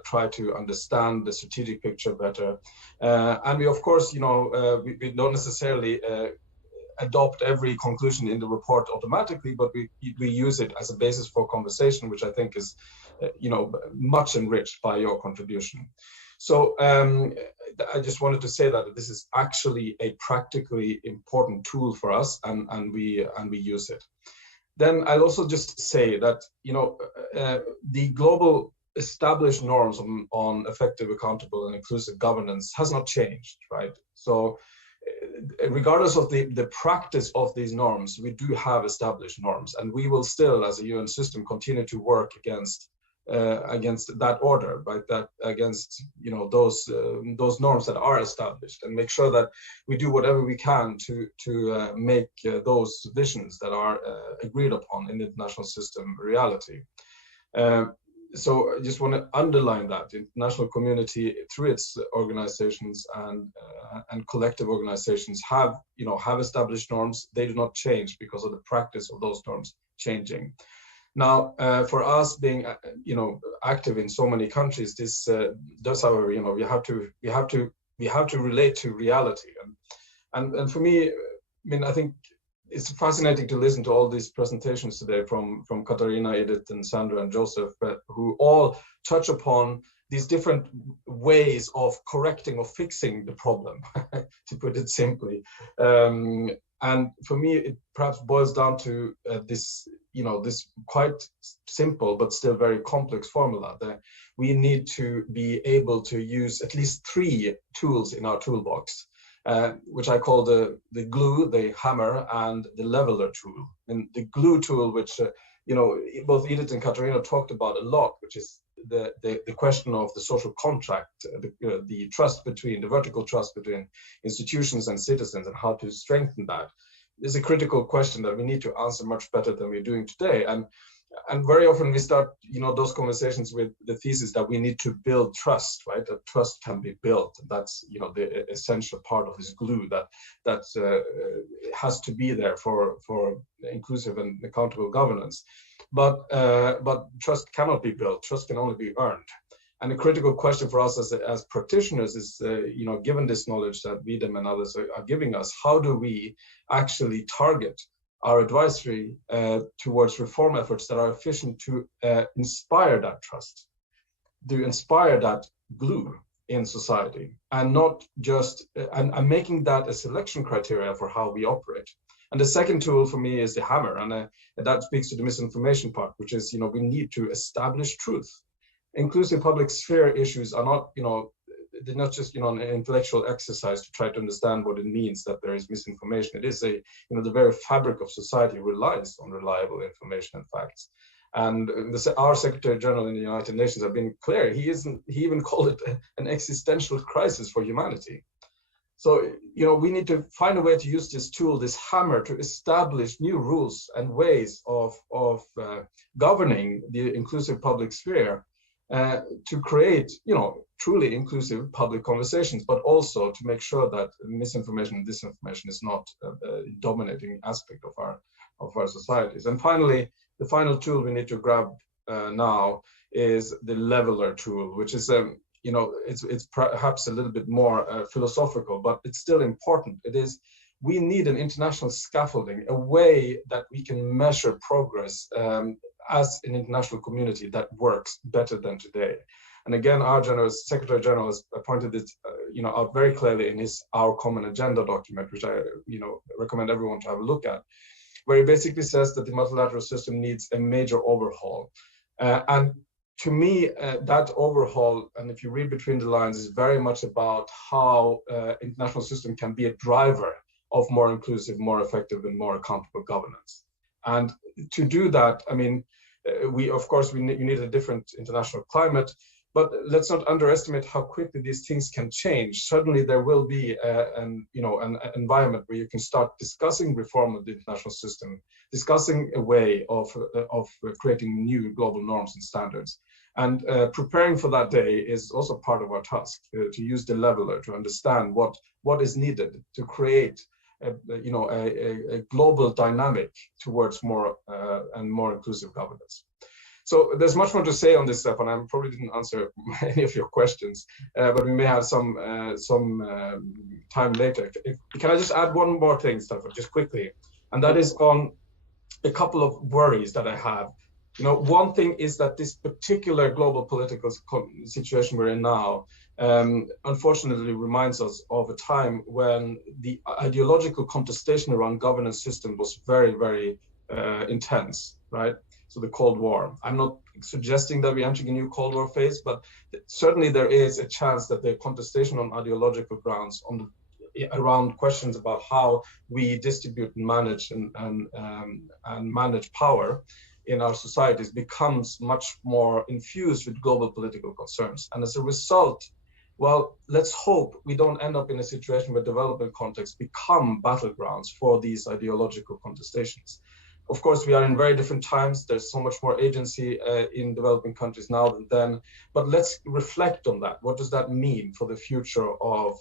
try to understand the strategic picture better, and we, of course, we don't necessarily adopt every conclusion in the report automatically, but we use it as a basis for conversation, which I think is, much enriched by your contribution. So I just wanted to say that this is actually a practically important tool for us, and we use it. Then I'll also just say that the global established norms on effective, accountable, and inclusive governance has not changed, right? So regardless of the practice of these norms, we do have established norms, and we will still, as a UN system, continue to work against against that order, right? That against those norms that are established, and make sure that we do whatever we can to make those visions that are agreed upon in the international system reality. So I just want to underline that the international community, through its organizations and collective organizations, have established norms. They do not change because of the practice of those norms changing. Now, for us being active in so many countries, this does, however, we have to relate to reality, and for me, I mean, I think it's fascinating to listen to all these presentations today from Katarína, Edith, and Sandra, and Joseph, who all touch upon these different ways of correcting or fixing the problem, to put it simply. And for me, it perhaps boils down to this quite simple but still very complex formula that we need to be able to use at least 3 tools in our toolbox. Which I call the glue, the hammer, and the leveler tool. And the glue tool, which both Edith and Katarína talked about a lot, which is the question of the social contract, the trust between, the vertical trust between institutions and citizens, and how to strengthen that, is a critical question that we need to answer much better than we're doing today. And very often we start, those conversations with the thesis that we need to build trust, right? That trust can be built. That's, the essential part of this glue that has to be there for inclusive and accountable governance. But trust cannot be built. Trust can only be earned. And a critical question for us as practitioners is, given this knowledge that V-Dem and others are giving us, how do we actually target our advisory towards reform efforts that are efficient to inspire that trust, to inspire that glue in society, and not just, and making that a selection criteria for how we operate. And the second tool for me is the hammer, and that speaks to the misinformation part, which is, we need to establish truth. Inclusive public sphere issues are not, they're not just an intellectual exercise to try to understand what it means that there is misinformation. It is the very fabric of society relies on reliable information and facts. And our Secretary General in the United Nations have been clear. He even called it an existential crisis for humanity. So we need to find a way to use this tool, this hammer, to establish new rules and ways of governing the inclusive public sphere. To create, truly inclusive public conversations, but also to make sure that misinformation and disinformation is not a dominating aspect of our societies. And finally, the final tool we need to grab now is the leveler tool, which is it's perhaps a little bit more philosophical, but it's still important. It is, we need an international scaffolding, a way that we can measure progress as an international community that works better than today. And again, our Secretary General has pointed it out very clearly in Our Common Agenda document, which I recommend everyone to have a look at, where he basically says that the multilateral system needs a major overhaul. And to me, that overhaul, and if you read between the lines, is very much about how international system can be a driver of more inclusive, more effective, and more accountable governance. And to do that, I mean, you need a different international climate, but let's not underestimate how quickly these things can change. Suddenly there will be an environment where you can start discussing reform of the international system, discussing a way of creating new global norms and standards. And preparing for that day is also part of our task, to use the leveler to understand what is needed to create a global dynamic towards more and more inclusive governance. So there's much more to say on this stuff, and I probably didn't answer any of your questions, but we may have some time later. Can I just add one more thing, Staffan, just quickly? And that is on a couple of worries that I have. One thing is that this particular global political situation we're in now, unfortunately reminds us of a time when the ideological contestation around governance system was very, very intense, right? So the Cold War. I'm not suggesting that we're entering a new Cold War phase, but certainly there is a chance that the contestation on ideological grounds around questions about how we distribute and manage and manage power in our societies becomes much more infused with global political concerns. And as a result, well, let's hope we don't end up in a situation where development contexts become battlegrounds for these ideological contestations. Of course, we are in very different times. There's so much more agency in developing countries now than then. But let's reflect on that. What does that mean for the future of,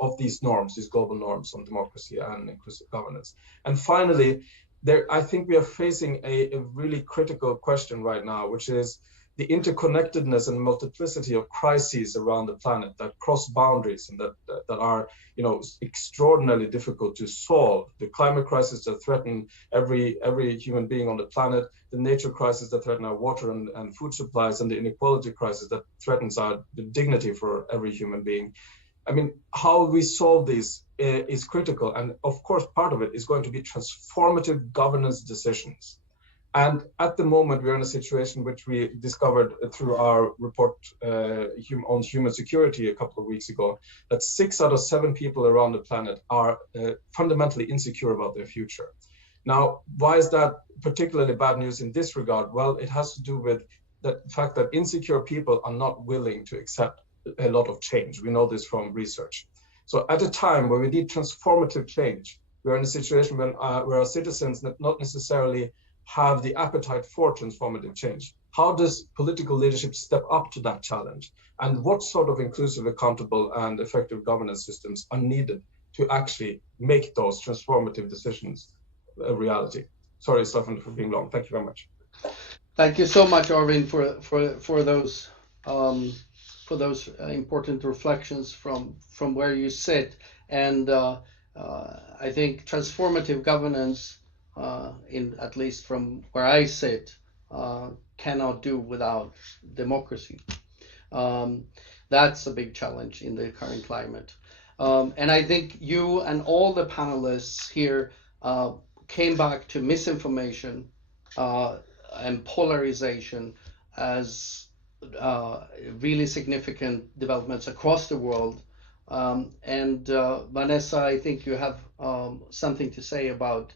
of these norms, these global norms on democracy and inclusive governance? And finally, I think we are facing a really critical question right now, which is the interconnectedness and multiplicity of crises around the planet that cross boundaries and that are, extraordinarily difficult to solve. The climate crisis that threaten every human being on the planet, the nature crisis that threaten our water and food supplies, and the inequality crisis that threatens the dignity for every human being. I mean, how we solve these is critical. And of course, part of it is going to be transformative governance decisions. And at the moment, we're in a situation which we discovered through our report on human security a couple of weeks ago, that 6 out of 7 people around the planet are fundamentally insecure about their future. Now, why is that particularly bad news in this regard? Well, it has to do with the fact that insecure people are not willing to accept a lot of change. We know this from research. So at a time where we need transformative change, we're in a situation where our citizens not necessarily have the appetite for transformative change. How does political leadership step up to that challenge? And what sort of inclusive, accountable, and effective governance systems are needed to actually make those transformative decisions a reality? Sorry, Staffan, for being long. Thank you very much. Thank you so much, Arvinn, for those important reflections from where you sit. And I think transformative governance, at least from where I sit, cannot do without democracy. That's a big challenge in the current climate. And I think you and all the panelists here came back to misinformation and polarization as really significant developments across the world. Vanessa, I think you have something to say about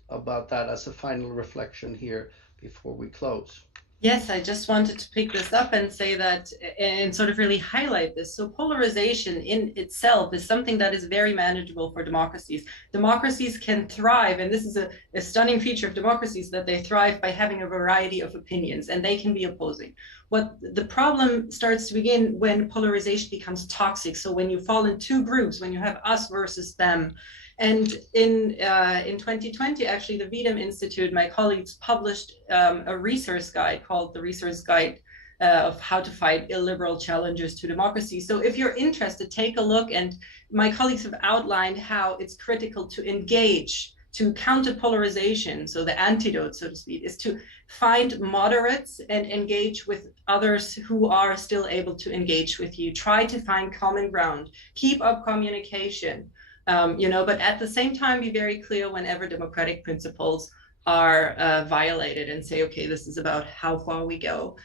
that as a final reflection here before we close. Yes, I just wanted to pick this up and say that and sort of really highlight this. So polarization in itself is something that is very manageable for democracies. Democracies can thrive, and this is a stunning feature of democracies, that they thrive by having a variety of opinions, and they can be opposing. What the problem starts to begin when polarization becomes toxic. So when you fall in two groups, when you have us versus them. And in 2020, actually, the V-Dem Institute, my colleagues published a resource guide called the Resource Guide of How to Fight Illiberal Challenges to Democracy. So if you're interested, take a look. And my colleagues have outlined how it's critical to engage, to counter polarization. So the antidote, so to speak, is to find moderates and engage with others who are still able to engage with you. Try to find common ground, keep up communication. But at the same time, be very clear whenever democratic principles are violated, and say, okay, this is about how far we go.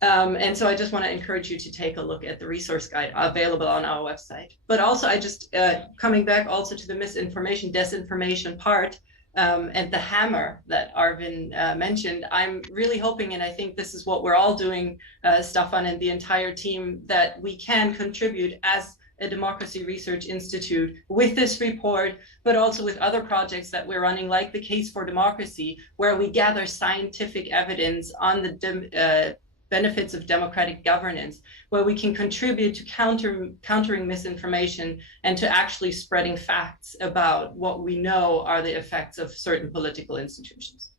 And so I just want to encourage you to take a look at the resource guide available on our website. But also, I just coming back also to the misinformation, disinformation part, and the hammer that Arvinn mentioned, I'm really hoping, and I think this is what we're all doing, Staffan and the entire team, that we can contribute as a Democracy Research Institute with this report, but also with other projects that we're running, like the Case for Democracy, where we gather scientific evidence on the benefits of democratic governance, where we can contribute to countering misinformation and to actually spreading facts about what we know are the effects of certain political institutions.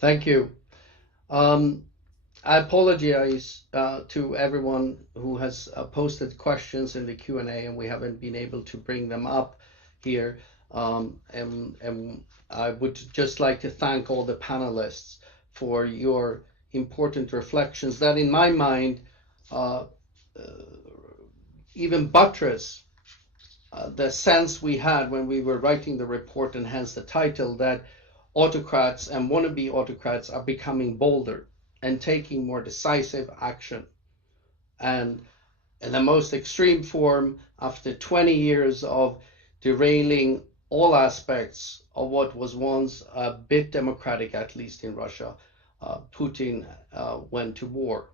Thank you. I apologize to everyone who has posted questions in the Q&A, and we haven't been able to bring them up here. And I would just like to thank all the panelists for your important reflections that, in my mind, even buttress the sense we had when we were writing the report, and hence the title, that autocrats and wannabe autocrats are becoming bolder and taking more decisive action. And in the most extreme form, after 20 years of derailing all aspects of what was once a bit democratic, at least in Russia. Putin went to war.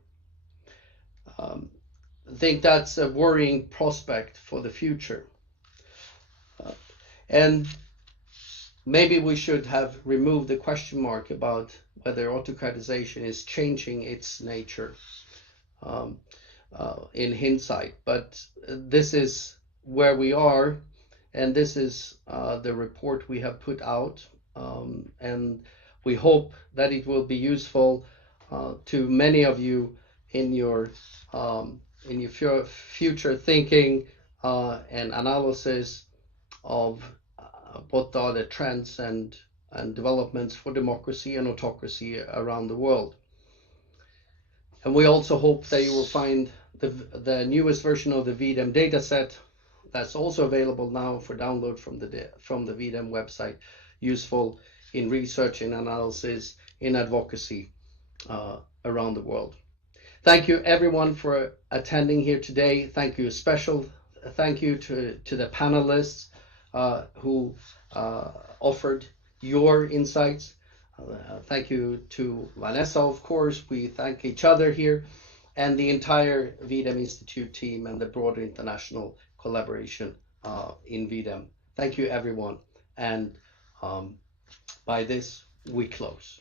I think that's a worrying prospect for the future. And maybe we should have removed the question mark about whether autocratization is changing its nature in hindsight. But this is where we are, and this is the report we have put out. And we hope that it will be useful to many of you in your future thinking and analysis of what are the trends and developments for democracy and autocracy around the world. And we also hope that you will find the newest version of the V-Dem Dataset that's also available now for download from the V-Dem website, useful in research, in analysis, in advocacy around the world. Thank you everyone for attending here today. Thank you, special thank you to the panelists who offered your insights. Thank you to Vanessa, of course. We thank each other here, and the entire V-Dem Institute team and the broader international collaboration in V-Dem. Thank you everyone, and by this we close.